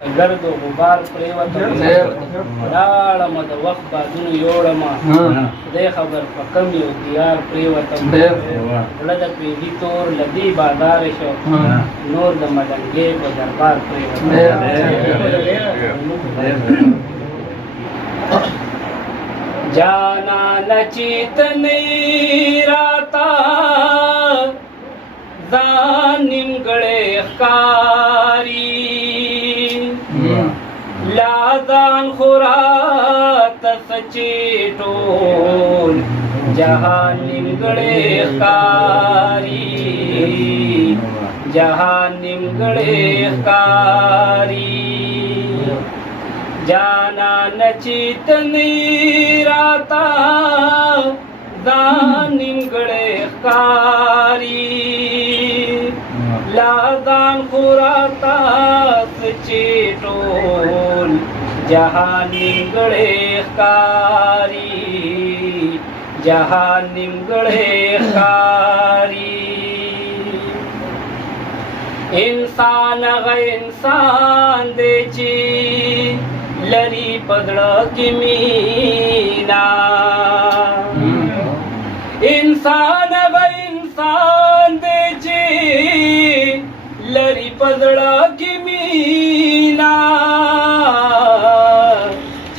गर्द गुबार प्रेवतम राळमद वखबादुन योळमा दे खबर पकम यो दियार प्रेवतम लद पे हितोर लदी बाजार शो नूर द मदंगे ब दरबार प्रेवतम जाना नचित नहीं राता जानिम गळे कारी लादान खुरात सचेटोल जहानिम गळे कारी जहानिम गळे कारी जाना नचित निराता जानिम गळे कारी लादान खुराता चेटोल जहानिम गळे कारी जहानिम गळे कारी इंसान ग इंसान देची लरी पदळ की मीना इंसान ग इंसान देची लरी पदळ की मीना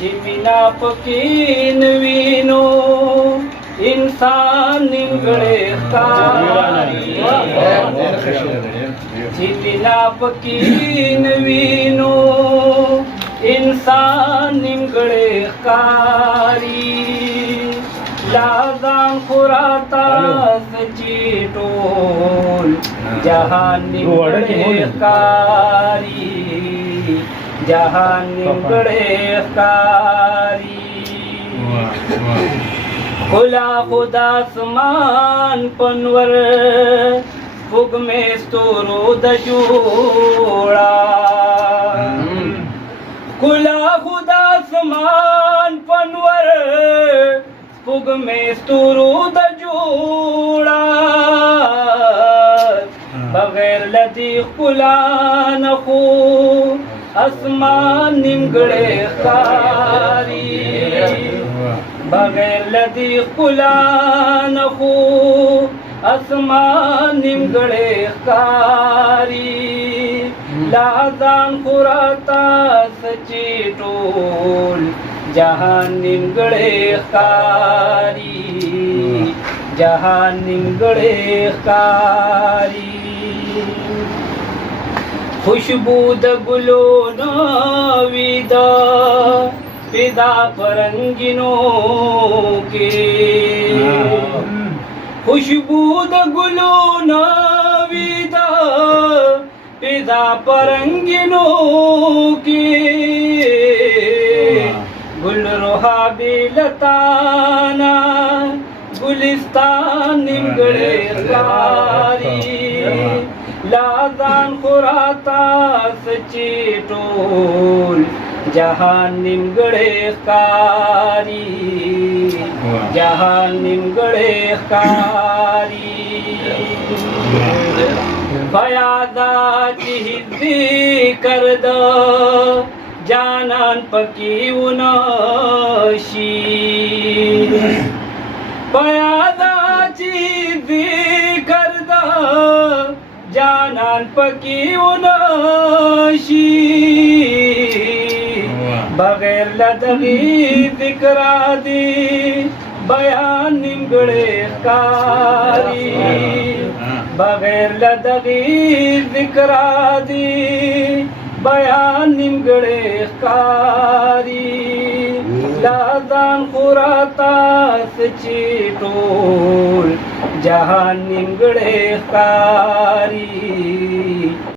चिमिना पकीन विनो इंसान निमगळे कारी चिमिना पकीन विनो इंसान निमगळे कारी लादान खुराता सचेटोल जहानिम गळे कारी जहानिम गळे कारी खुला खुदा आसमान पनवर फुग में स्तोरो दजोड़ा खुला खुदा आसमान पनवर फुग में स्तोरो दजोड़ा बगैर लदी खुला न खो आसमान निमगळे कारी बगैर लदी खुला न खो आसमान निमगळे कारी लादान खुराता सचेटोल जहानिम गळे कारी जहानिम गळे कारी खुशबूद गुलो नवीद पिदा परंगिनो के खुशबूद गुलो नवीद पिदा परंगिनो के गुल रोहा बिलताना गुलिस्तान निमगळे कारी लादान खुराता सचेटोल जहानिम गळे कारी जहानिम गळे कारी फयादाची हिद्दी करद जानान पकी उनशी फयादाची हिद्दी करद जानान पकी उनशी बगैर लदगी जिक्रा दी बयान निमगळे कारी बगैर लदगी जिक्रा दी बयान निमगळे कारी लादान खुराता सचेटोल जहानिम गळे कारी